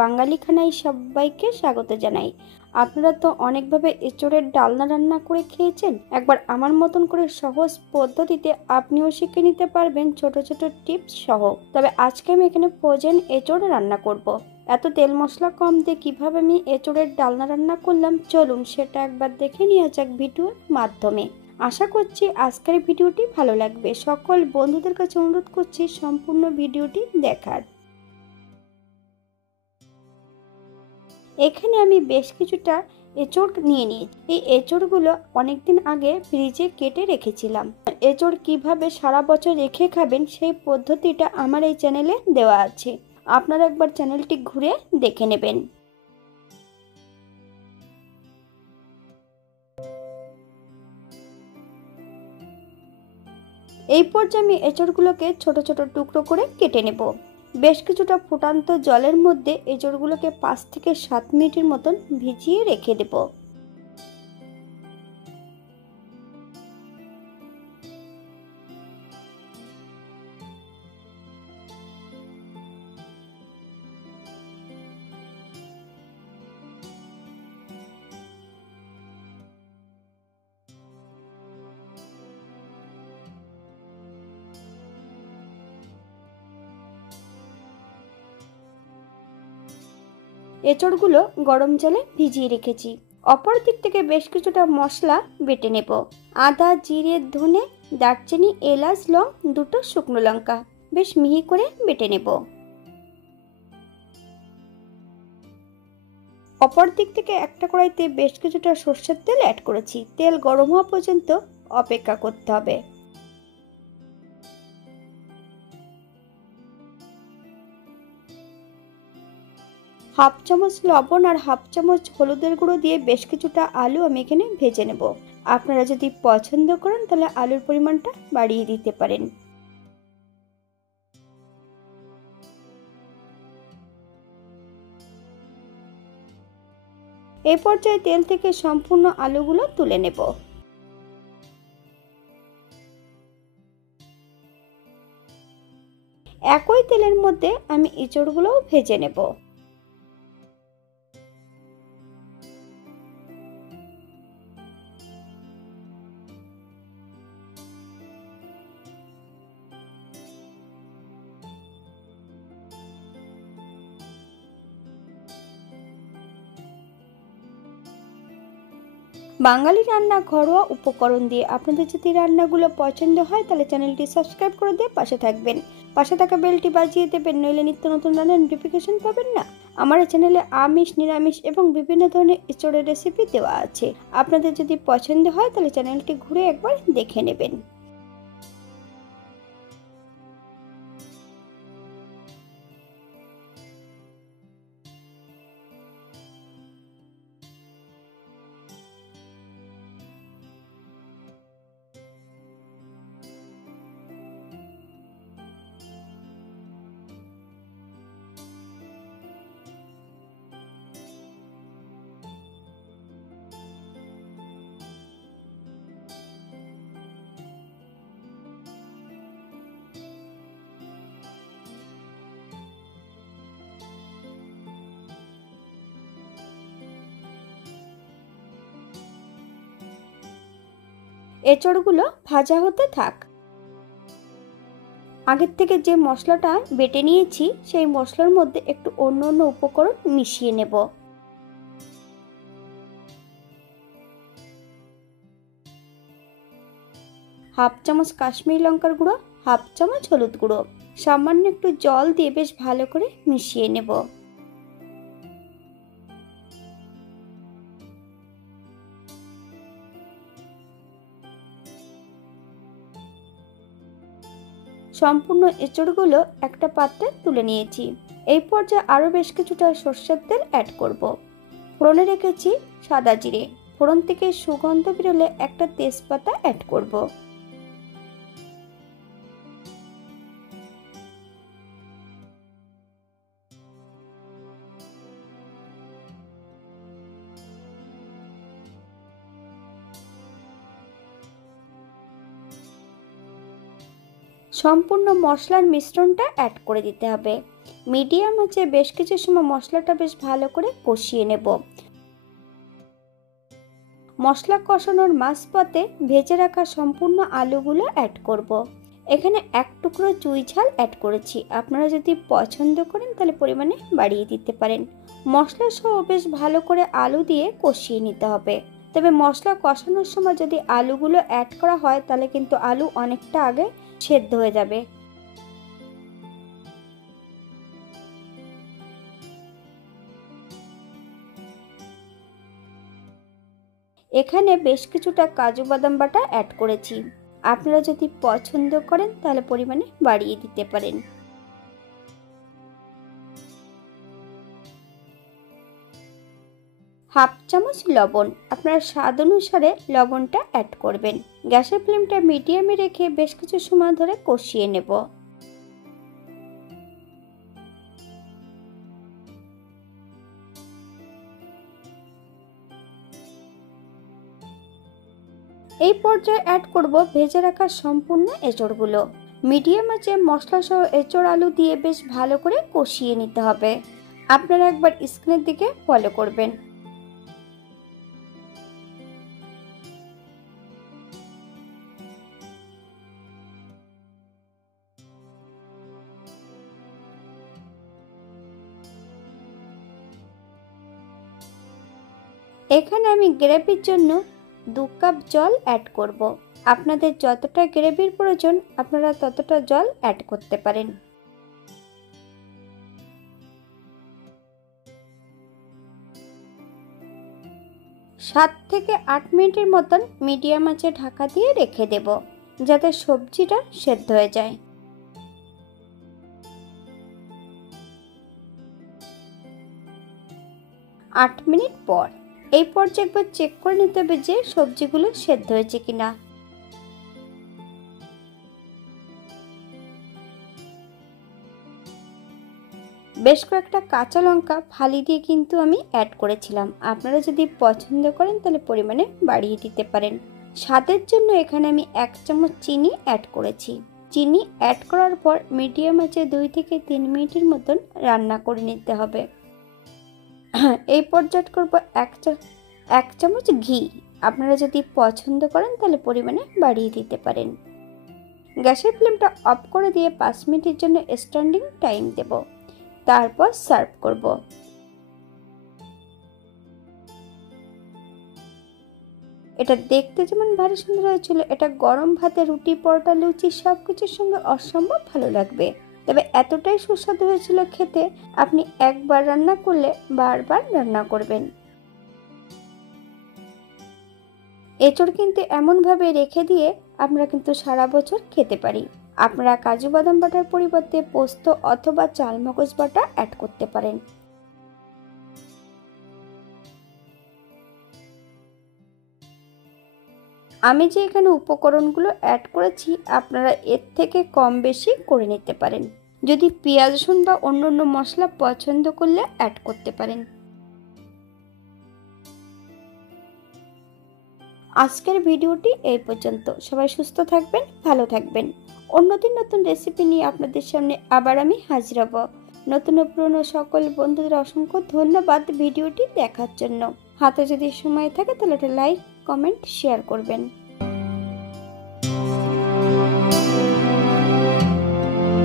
বাঙালি খানায় সবাইকে স্বাগত জানাই। আপনারা তো অনেকভাবে এঁচোড়ের ডালনা রান্না করে খেয়েছেন। একবার আমার মতন করে সহজ পদ্ধতিতে আপনিও শিখে নিতে পারবেন ছোট ছোট টিপস সহ। তবে আজকে আমি এখানে ফ্রোজেন এঁচোড় রান্না করব। এত তেল মশলা কম দিয়ে কিভাবে আমি এঁচোড়ের ডালনা রান্না করলাম, চলুন সেটা একবার দেখে নেওয়া যাক ভিডিওর মাধ্যমে। আশা করছি আজকের ভিডিওটি ভালো লাগবে। সকল বন্ধুদের কাছে অনুরোধ করছি সম্পূর্ণ ভিডিওটি দেখার। এখানে আমি বেশ কিছুটা এঁচোড় নিয়ে নিয়েছি। এই এঁচোড়গুলো অনেকদিন আগে ফ্রিজে কেটে রেখেছিলাম। এঁচোড় কিভাবে সারা বছর রেখে খাবেন সেই পদ্ধতিটা আমার এই চ্যানেলে দেওয়া আছে, আপনারা একবার চ্যানেলটি ঘুরে দেখে নেবেন। এই পর্যায়ে আমি এঁচোড়গুলোকে ছোট ছোট টুকরো করে কেটে নেব। বেশ কিছুটা ফুটান্ত জলের মধ্যে এঁচোড়গুলোকে 5 থেকে 7 মিনিটের মতন ভিজিয়ে রেখে দেব। এঁচোড়গুলো গরম জলে ভিজিয়ে রেখেছি। অপর দিক থেকে বেশ কিছুটা মশলা বেটে নেব। আদা, জিরে, ধনে, দারচিনি, এলাচ, লং, 2টো শুকনো লঙ্কা বেশ মিহি করে বেটে নেব। অপর দিক থেকে একটা কড়াইতে বেশ কিছুটা সরষের তেল অ্যাড করেছি। তেল গরম হওয়া পর্যন্ত অপেক্ষা করতে হবে। হাফ চামচ লবণ আর হাফ চামচ হলুদের গুঁড়ো দিয়ে বেশ কিছুটা আলু আমি এখানে ভেজে নেব। আপনারা যদি পছন্দ করেন তাহলে আলুর পরিমাণটা বাড়িয়ে দিতে পারেন। এই পর্যায়ে তেল থেকে সম্পূর্ণ আলুগুলো তুলে নেব। একই তেলের মধ্যে আমি এঁচোড়গুলোও ভেজে নেব। বাঙালি রান্না ঘরোয়া উপকরণ দিয়ে। আপনাদের যদি রান্নাগুলো পছন্দ হয় তাহলে চ্যানেলটি সাবস্ক্রাইব করে দিয়ে পাশে থাকবেন। পাশে থাকা বেলটি বাজিয়ে দেবেন, নইলে নিত্য নতুন রান্নার নোটিফিকেশন পাবেন না। আমার এই চ্যানেলে আমিষ, নিরামিষ এবং বিভিন্ন ধরনের এঁচোড়ের রেসিপি দেওয়া আছে। আপনাদের যদি পছন্দ হয় তাহলে চ্যানেলটি ঘুরে একবার দেখে নেবেন। এঁচোড়গুলো ভাজা হতে থাক। আগের থেকে যে মশলাটা বেটে নিয়েছি সেই মশলার মধ্যে একটু অন্য অন্য উপকরণ মিশিয়ে নেব। হাফ চামচ কাশ্মীরি লঙ্কার গুঁড়ো, হাফ চামচ হলুদ গুঁড়ো, সামান্য একটু জল দিয়ে বেশ ভালো করে মিশিয়ে নেব। সম্পূর্ণ এঁচোড়গুলো একটা পাত্রে তুলে নিয়েছি। এই পর্যায়ে আরও বেশ কিছুটা সরষের তেল অ্যাড করব। ফোড়নে রেখেছি সাদা জিরে। ফোড়ন থেকে সুগন্ধ বেরোলে একটা তেজপাতা অ্যাড করব। সম্পূর্ণ মশলার মিশ্রণটা অ্যাড করে দিতে হবে। মিডিয়াম আঁচে বেশ কিছু সময় মশলাটা বেশ ভালো করে কষিয়ে নেব। মশলা কষানোর মাঝপথে ভেজে রাখা সম্পূর্ণ আলুগুলো অ্যাড করব। এখানে এক টুকরো চুই ঝাল অ্যাড করেছি, আপনারা যদি পছন্দ করেন তাহলে পরিমাণে বাড়িয়ে দিতে পারেন। মশলা সহ বেশ ভালো করে আলু দিয়ে কষিয়ে নিতে হবে। তবে মশলা কষানোর সময় যদি আলুগুলো অ্যাড করা হয় তাহলে কিন্তু আলু অনেকটা আগে সেদ্ধ হয়ে যাবে। এখানে বেশ কিছুটা কাজু বাদাম বাটা অ্যাড করেছি, আপনারা যদি পছন্দ করেন তাহলে পরিমাণে বাড়িয়ে দিতে পারেন। হাফ চামচ লবণ, আপনারা স্বাদ অনুসারে লবণটা অ্যাড করবেন। গ্যাসের ফ্লেমটা মিডিয়ামে রেখে বেশ কিছু সময় ধরে কষিয়ে নেব। এই পর্যায়ে অ্যাড করব ভেজে রাখা সম্পূর্ণ এঁচড়গুলো। মিডিয়াম আঁচে মশলা সহ এঁচড় আলু দিয়ে বেশ ভালো করে কষিয়ে নিতে হবে। আপনারা একবার স্ক্রিনের দিকে ফলো করবেন। এখানে আমি গ্রেভির জন্য 2 কাপ জল অ্যাড করব। আপনাদের যতটা গ্রেভির প্রয়োজন আপনারা ততটা জল অ্যাড করতে পারেন। 7 থেকে 8 মিনিটের মতন মিডিয়াম আঁচে ঢাকা দিয়ে রেখে দেব, যাতে সবজিটা সেদ্ধ হয়ে যায়। 8 মিনিট পর এই পর্যায়ে একবার চেক করে নিতে হবে যে সবজিগুলো সেদ্ধ হয়েছে কিনা। বেশ কয়েকটা কাঁচা লঙ্কা ফালি দিয়ে কিন্তু আমি অ্যাড করেছিলাম, আপনারা যদি পছন্দ করেন তাহলে পরিমাণে বাড়িয়ে দিতে পারেন। স্বাদের জন্য এখানে আমি 1 চামচ চিনি অ্যাড করেছি। চিনি অ্যাড করার পর মিডিয়াম আঁচে 2 থেকে 3 মিনিটের মতন রান্না করে নিতে হবে। এই পর্যায়ে করব 1 চামচ ঘি, আপনারা যদি পছন্দ করেন তাহলে পরিমাণে বাড়িয়ে দিতে পারেন। গ্যাসের ফ্লেমটা অফ করে দিয়ে 5 মিনিটের জন্য স্ট্যান্ডিং টাইম দেব, তারপর সার্ভ করব। এটা দেখতে যেমন ভারী সুন্দর হয়েছিল, এটা গরম ভাতে, রুটি, পরোটা, লুচি সবকিছুর সঙ্গে অসম্ভব ভালো লাগবে। তবে এতটাই সুস্বাদু হয়েছিল খেতে, আপনি একবার রান্না করলে বারবার রান্না করবেন। এঁচড় কিন্তু এমনভাবে রেখে দিয়ে আমরা কিন্তু সারা বছর খেতে পারি। আপনারা কাজু বাদাম বাটার পরিবর্তে পোস্ত অথবা চালমগজ বাটা অ্যাড করতে পারেন। আমি যে এখানে উপকরণগুলো অ্যাড করেছি আপনারা এর থেকে কম বেশি করে নিতে পারেন। যদি পেঁয়াজ রসুন বা অন্যান্য মশলা পছন্দ করলে অ্যাড করতে পারেন। আজকের ভিডিওটি এই পর্যন্ত। সবাই সুস্থ থাকবেন, ভালো থাকবেন। অন্যদিন নতুন রেসিপি নিয়ে আপনাদের সামনে আবার আমি হাজির হব। নতুন ও পুরনো সকল বন্ধুদের অসংখ্য ধন্যবাদ ভিডিওটি দেখার জন্য। হাতে যদি সময় থাকে তাহলে একটা লাইক, কমেন্ট, শেয়ার করবেন।